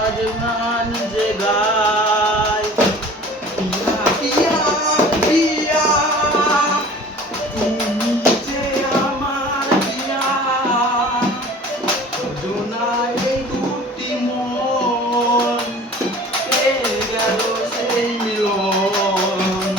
আরমান জেগায় পিয়া পিয়া পিয়া তুমি যে আমার পিয়া সজনার এই দুটি মন পেয়ে গেল সেই মিলন।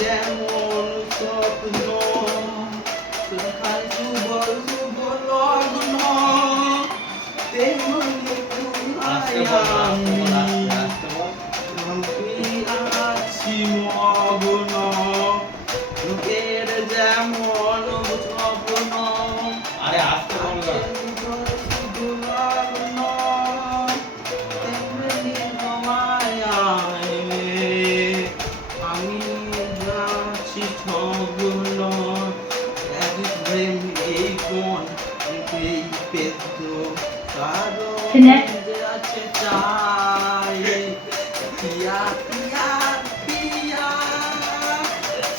যেমন স্বপ্ন যুগল যুগল লগ্ন তেমনি আছি মগ্ন লোকের যেমন স্বপ্ন আরে আসতে বললো লগ্ন তেমনি মায়ায় আমি যাচ্ছি ছগ্ন এক প্রেম এই কোন এই পেত্র কারণ যে আছে চাই পিয়া পিয়া পিয়া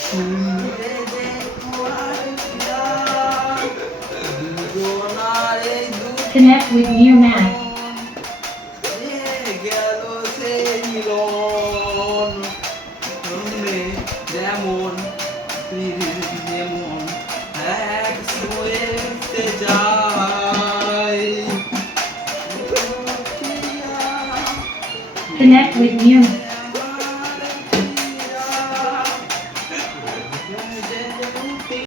শুনলে যে তোমার পিয়া দুজনার এই Connect with UMass. গেল সেই মিলন যেমন যেমন এক শুয়েতে যায় Connect with you.